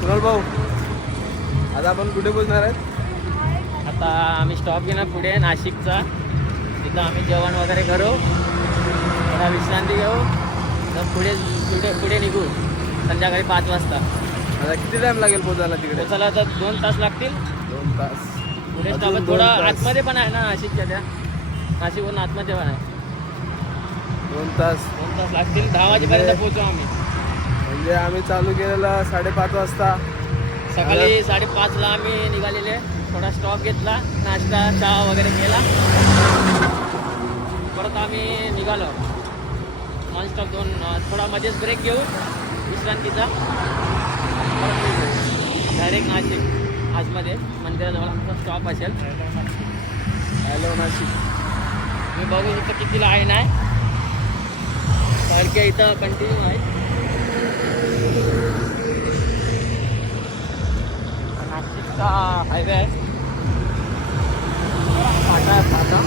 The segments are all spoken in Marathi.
कुणाल भाऊ, आता आपण कुठे बोलणार आहेत? आता आम्ही स्टॉप घेणार पुढे नाशिकचा. तिथं आम्ही जेवण वगैरे करू, थोडा विश्रांती घेऊ, तर पुढे पुढे पुढे निघू संध्याकाळी 5 वाजता. आता किती टाइम लागेल पोहोचायला तिकडे? पोचायला तर 2 तास लागतील. 2 तास. पुढे अजून स्टॉप 2 थोडं तास. आतमध्ये पण आहे ना नाशिकच्या, त्या नाशिकवरून आतमध्ये पण आहे. 2 तास 2 तास लागतील. 10 वाजेपर्यंत पोहोचू आम्ही. म्हणजे आम्ही चालू केलेला 5:30 वाजता. सकाळी 5:30ला आम्ही निघालेले. थोडा स्टॉप घेतला, नाश्ता चहा वगैरे केला, परत आम्ही निघालो नॉन स्टॉप. थोडा मध्येच ब्रेक घेऊन विश्रांतीचा डायरेक्ट नाशिक आजमध्ये मंदिराजवळ आमचा स्टॉप असेल. हॅलो नाशिक. मी बघू शकतो किती लाईन आहे. पालख्या इथं कंटिन्यू आहे. नाशिकचा हायवे आहे. फाटा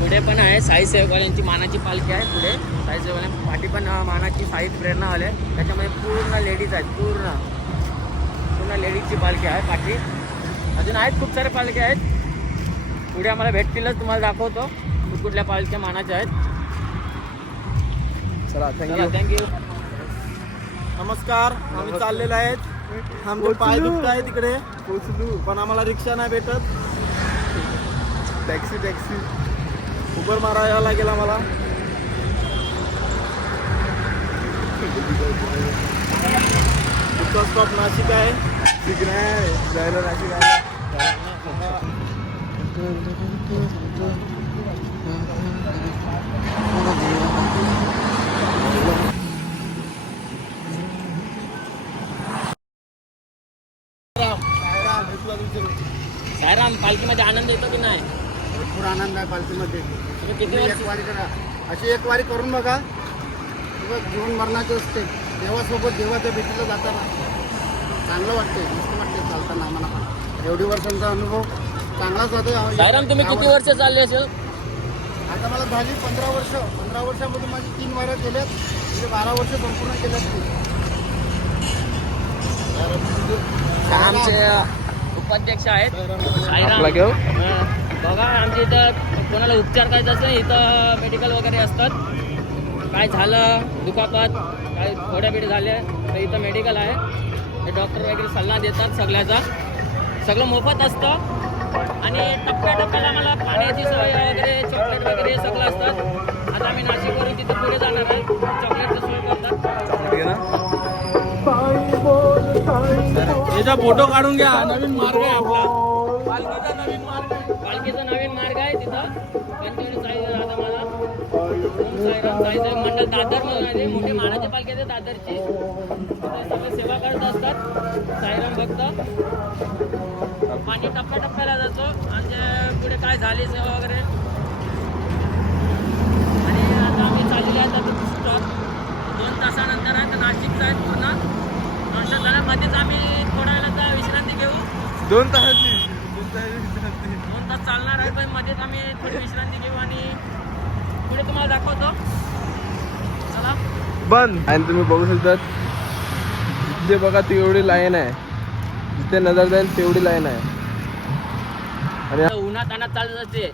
पुढे पण आहे साई सेवकवाल्यांची मानाची पालखी आहे. पुढे साई सेवकवाल्यांची पाठी पण मानाची साई प्रेरणा आले. त्याच्यामध्ये पूर्ण लेडीज आहेत. पूर्ण लेडीजची पालखी आहे पाठी. अजून आहेत खूप सारे पालख्या आहेत. पुढे आम्हाला भेटतीलच, तुम्हाला दाखवतो कुठल्या पालख्या मानाच्या आहेत. चला थँक्यू. नमस्कार. आम्ही चाललेलो आहेत. आमचे पाय दुखत आहे तिकडे पोचलू, पण आम्हाला रिक्षा नाही भेटत. टॅक्सी उबर मारायला लागेल आम्हाला. पुढचा स्टॉप नाशिक आहे. नाशिक नाही जायला, नाशिक आहे. सायराम, पालखीमध्ये आनंद येतो की नाही? भरपूर आनंद आहे पालखीमध्ये. तुम्ही किती एक वर्ष वारी करा, अशी एक वारी करून बघा. जीवन मरणाचे असते. देवासोबत देवाच्या भेटीला जाताना चांगलं वाटते, मस्त वाटते चालताना आम्हाला पण. एवढी वर्षांचा अनुभव चांगलाच जातो. सायराम, तुम्ही किती वर्ष चालले असेल? आता मला झाली 15 वर्ष. 15 वर्षामध्ये माझी 3 वाऱ्या केल्यात, म्हणजे 12 वर्ष संपूर्ण केल्यात. आमचे उपाध्यक्ष आहेत साईराम. आपला घेऊ. बघा, आमच्या इथं कोणाला उपचार करायचा असेल, इथं मेडिकल वगैरे असतात. काय झालं दुखापत, काय फोड्याबिडी झाले तर इथं मेडिकल आहे. हे डॉक्टर वगैरे सल्ला देतात सगळ्याचा. सगळं मोफत असतं. आणि टप्प्याटप्प्याला मला पाण्याची सोय वगैरे, चॉकलेट वगैरे सगळं असतात. आता आम्ही नाशिकवरून तिथे पुढे जाणार आहे. चॉकलेटची सोय करतात. याचा फोटो काढून घ्या. नवीन मार्ग आहे आपला, पालखीचा नवीन मार्ग आहे. पालखीचा नवीन मार्ग आहे तिथं. पंचवटी साई आता मला साईराम साईसाहेब मंडळ दादर म्हणून आहे. मोठी मानाची पालखी आहे दादरची. तिथं सगळे सेवा करत असतात साईराम भक्त. पाणी टप्प्याटप्प्याला जातो. आमच्या पुढे काय झाली सेवा वगैरे. आणि आता आम्ही चाललेले आहेत. आता स्टॉप 2 तासानंतर आहे. तर नाशिकचा आहे पूर्ण. नाशिक झाल्यामध्येच आम्ही थोड्या वेळाचा विश्रांती घेऊ. 2 तासाची 2 तास चालणार आहे, पण मध्येच आम्ही थोडी विश्रांती घेऊ आणि पुढे तुम्हाला दाखवतो. चला. बंद. आणि तुम्ही बघू शकता तिथे बघा, ती एवढी लाईन आहे. जिथे नजर जाईल तेवढी लाईन आहे. आणि उन्हात अनात चालत असते.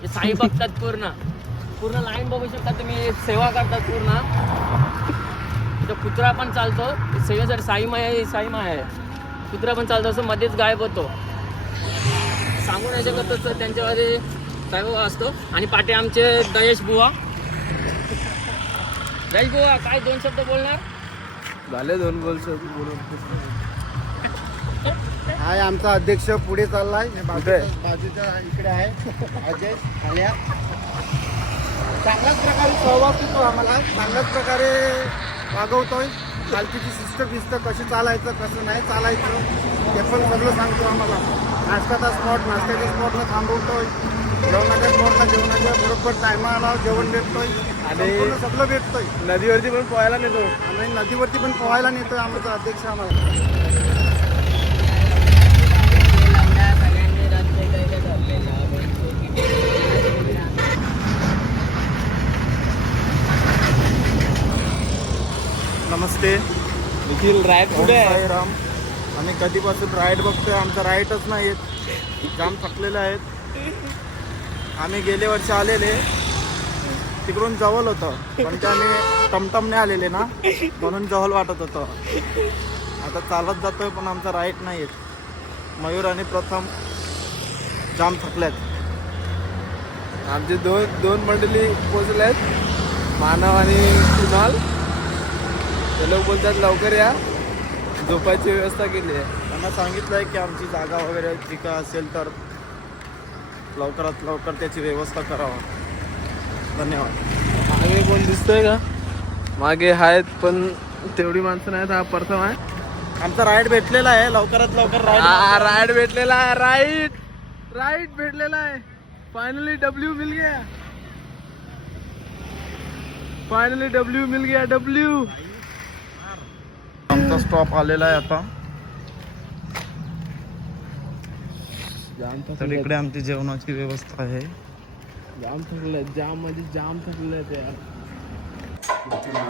हे साई बघतात पूर्ण लाईन बघू शकता तुम्ही. सेवा करतात पूर्ण. इथं कुत्रा पण चालतो. सेवेसाठी साई माय आहे. कुत्रा पण चालतो. असं मध्येच गायब होतो. सांगू नाही शकत तसं त्यांच्यामध्ये साईबाबा असतो. आणि पाठी आमचे दयेश बुवा. काय 2 शब्द बोलणार? झाले 2 वर्ष बोलून. हाय, आमचा अध्यक्ष पुढे चाललाय. बाजूच्या इकडे आहे अजय खाल्या. चांगल्याच प्रकारे सहभाग देतो आम्हाला. चांगल्याच प्रकारे वागवतोय. पालखीची शिस्त कशी चालायचं, कसं नाही चालायचं ते पण सगळं सांगतो आम्हाला. नाश्त्याचा स्पॉटला थांबवतोय. जेवणाच्या बरोबर टायमाला जेवण भेटतोय. आणि सगळं भेटतोय. नदीवरती पण पोहायला नेतो. आणि नदीवरती पण पोहायला नेतोय आमचा अध्यक्ष आम्हाला. नमस्ते. निखिल राईट ओम कुठे आहे? साईराम. आम्ही कधीपासून राईड बघतोय, आमचा राईटच नाही येत. जाम थकलेले आहेत. आम्ही गेले वर्षी आलेले, तिकडून जवळ होतं, पण ते आम्ही टमटमने आलेले ना, म्हणून जवळ वाटत होतं. आता चालत जातोय पण आमचा राईट नाही येत. मयूर आणि प्रथम जाम थकल्यात. आमचे दोन मंडळी पोचले आहेत, मानव आणि कुणाल. ते लोक बोलतात लवकर या, झोपायची व्यवस्था केली आहे. त्यांना सांगितलं आहे की आमची जागा वगैरे जी काय असेल तर लवकरात लवकर त्याची व्यवस्था करावा. धन्यवाद. मागे कोण दिसतंय का? मागे आहेत पण तेवढी माणसं नाहीत. हा प्रथम आहे. आमचा राईड भेटलेला आहे, लवकरात लवकर राईड. राईड भेटलेला आहे. राईट भेटलेला आहे. फायनली डब्ल्यू मिल गया. डब्ल्यू. आमचा स्टॉप आलेला आहे आता. तर इकडे आमची जेवणाची व्यवस्था आहे. जाम थकले, जाम थकले ते.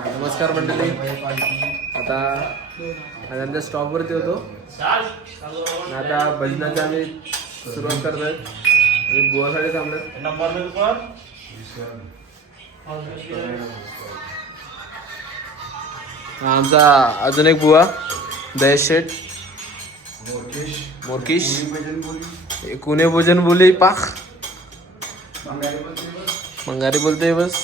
नमस्कार मंडळी. आता आमच्या स्टॉपवरती होतो. आता भजनाची आम्ही सुरुवात करत आहेत. आणि बुवासाठी थांबलेत. आमचा अजून एक बुवा दयेश शेठ मोरकिश कुणे भोजन बोली पाख मंगारी बोलते बस.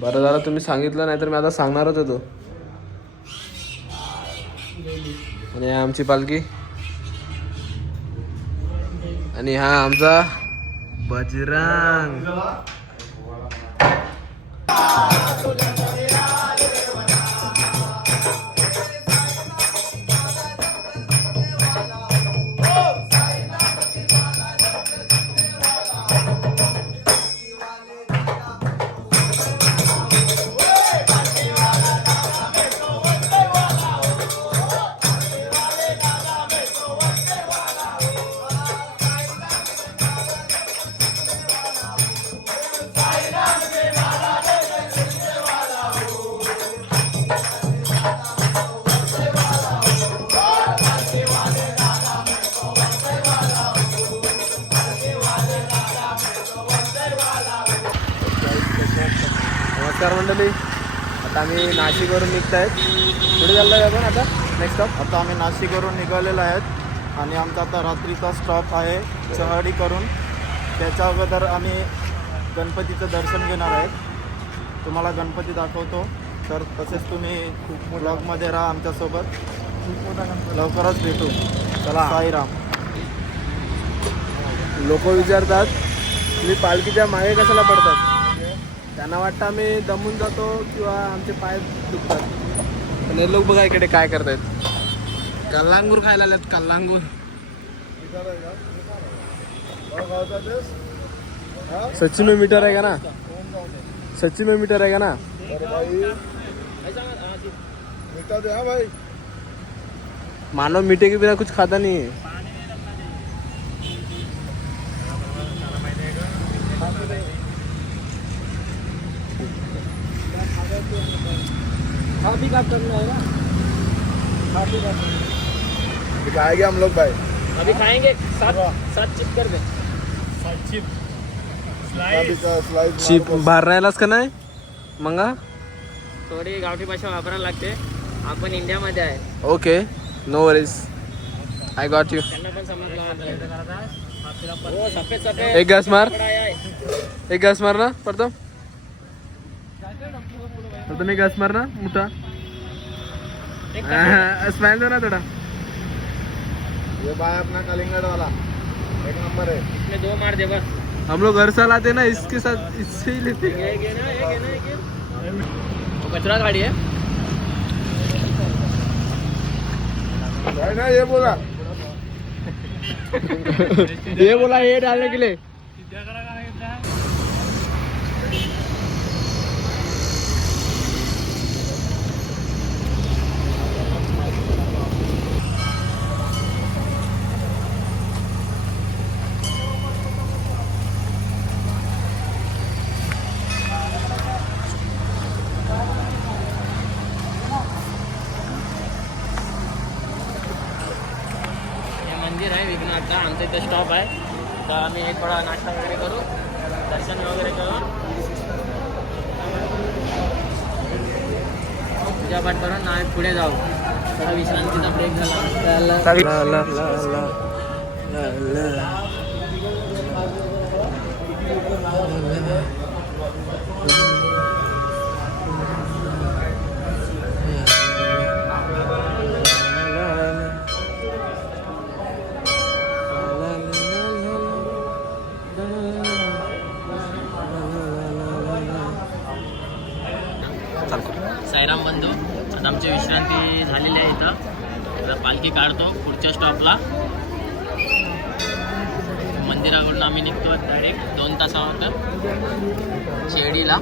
बरं झालं तुम्ही सांगितलं, नाही तर मी आता सांगणारच होतो. आणि हा आमची पालखी आणि हा आमचा बजरंग. नमस्कार मंडळी. आता आम्ही नाशिकवरून निघत आहेत. पुढे चाललोय आपण आता नेक्स्ट स्टॉप. आता आम्ही नाशिकवरून निघालेलो आहेत आणि आमचा आता रात्रीचा स्टॉप आहे चहाडी करून. त्याच्या अगोदर आम्ही गणपतीचं दर्शन घेणार आहेत. तुम्हाला गणपती दाखवतो, तर तसेच तुम्ही ब्लॉगमध्ये राहा आमच्यासोबत. लवकरच भेटू. चला, साईराम. लोक विचारतात तुम्ही पालखीच्या मागे कशाला पडतात. त्यांना वाटतं आम्ही दमून जातो किंवा आमचे पाय दुखतात. पण हे लोक बघा इकडे काय करतायत. कल्लांगूर खायला आल्यात. कल्लांगूर 96 मीटर आहे का ना. 96 मीटर आहे का ना. मानव मीठे के बिना कुछ खाता नहीं है. खाएंगे हम लोग भाई. अभी खाएंगे. सात चिप कर दे. चिप बाहेर राहिलास का नाही मंगा. थोडी गावठी भाषा वापरायला लागते. आपण इंडियामध्ये आहे. Okay no worries. I got you. त्यांना पण समजलं. हो, सफेद सफेद. एक घास मार. कपडा आहे. एक घास मार ना प्रथम. प्रथम एक घास मार ना मोठा. एक कपडा. स्माइल दो ना थोड़ा. ये भाई अपना कलिंगड़ वाला एक नंबर है. इसमें 2 मार दे बस. हम लोग हर साल आते हैं ना, इसके साथ इससे ही लेते हैं. ये ना, ये कचरा गाड़ी है. ना ये बोला ये बोला ये डालने के लिए. मंदिर आहे विघ्नहर्ता. आमचा इथं स्टॉप आहे, तर आम्ही थोडा नाश्ता वगैरे करू, दर्शन वगैरे करू, पूजापाठ करून आम्ही पुढे जाऊ. थोडा विश्रांतीचा ब्रेक झाला. साईराम बंधू, आता आमची विश्रांती झालेली आहे. इथं आता पालखी काढतो पुढच्या स्टॉपला. मंदिराकडून आम्ही निघतो डायरेक्ट 2 तासानंतर शेर्डीला.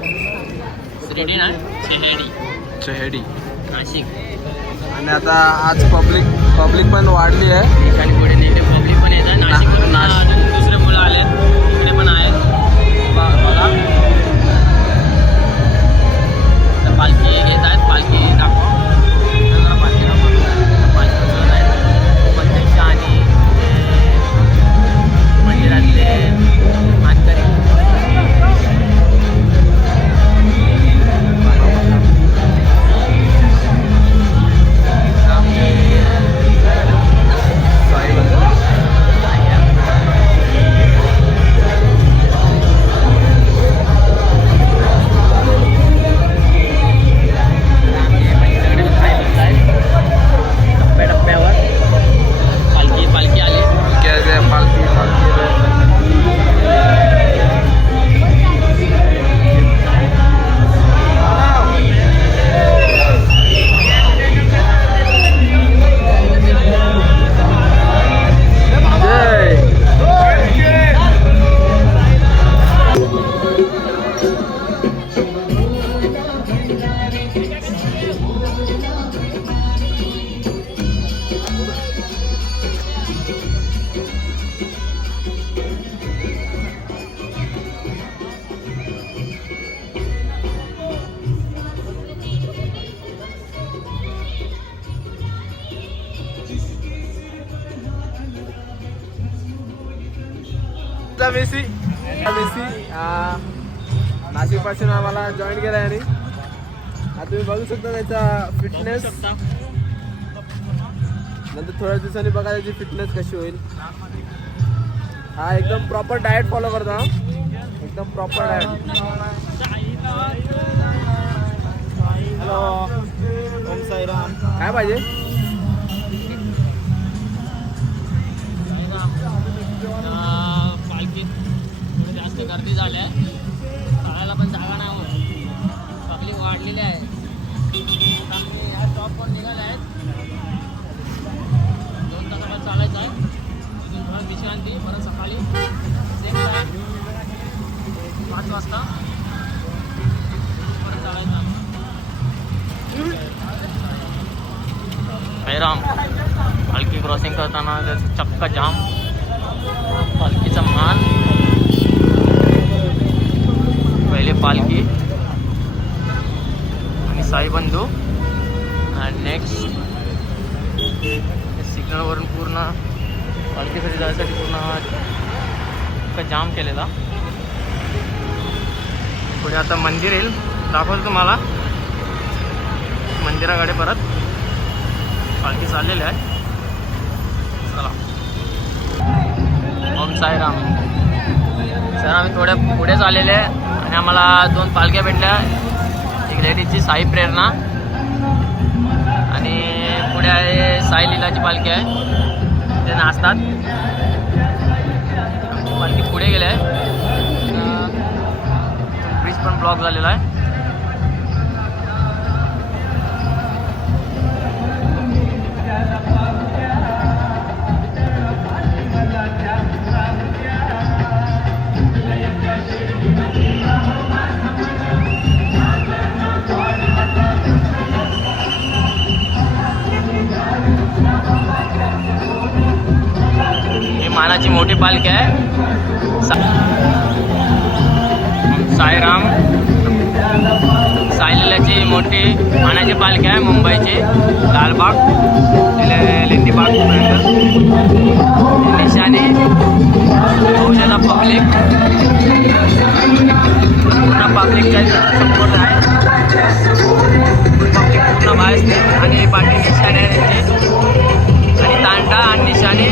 शिर्डी ना, चहेडी नाशिक. आणि आता आज पब्लिक पण वाढली आहे. आणि पुढे नेते पब्लिक पण येत आहे. नाशिकवरून अजून दुसरे मुलं आले इकडे पण आहेत. बघा तर पालखी घेत आहेत. पालखी दाखवा, पालखी उचलत आहेत प्रत्यक्ष. आणि मंदिरातले मानकरी मेसी नाशिक पासून आम्हाला जॉईन केला आणि आता तुम्ही बघू शकता त्याचा फिटनेस. नंतर थोड्या दिवसांनी बघा त्याची फिटनेस कशी होईल. हा एकदम प्रॉपर डाएट फॉलो करतो. हा एकदम proper diet. Hello Om Sairam. काय पाहिजे? पालखी थोडी जास्त गर्दी झाली आहे, चालायला पण जागा नाही होत, पब्लिक वाढलेली आहे. आता आम्ही ह्या स्टॉपवर निघाले आहेत. 2 तासाला चालायचं आहे. तिथून परत विश्रांती, परत सकाळी सेम टाईम 5 वाजता परत चालायचं. साईराम. पालखी क्रॉसिंग करताना चक्का जाम. पालखीचा मान, पहिले पालखी आणि साईबंधू. आणि नेक्स्ट सिग्नलवरून पूर्ण पालखीसाठी जायसाठी पूर्ण जाम केलेला. पुढे आता मंदिर येईल, दाखवतो तुम्हाला. मंदिराकडे परत पालखी चाललेली आहे. चला. ओम साईराम. सर आम्ही थोड्या पुढे चाललेले आहे आणि आम्हाला 2 पालख्या भेटल्या. एक लेडीजची साई प्रेरणा आणि पुढे आहे साई लीलाची पालखी आहे. ते नाचतात. आमची पालखी पुढे गेली आहे. ब्रिज पण ब्लॉक झालेला आहे. मानाची मोठी पालखी आहे. साईराम. साई बैलाची मोठी मानाची पालखी आहे मुंबईची लालबाग लेंदी बाग निशाणी औषधा पब्लिक पूर्ण पब्लिकच्या सपोर्ट आहे पब्लिक पूर्ण बाहेर आणि बाकी निशाणी आहे त्यांची आणि तांडा आणि निशाणी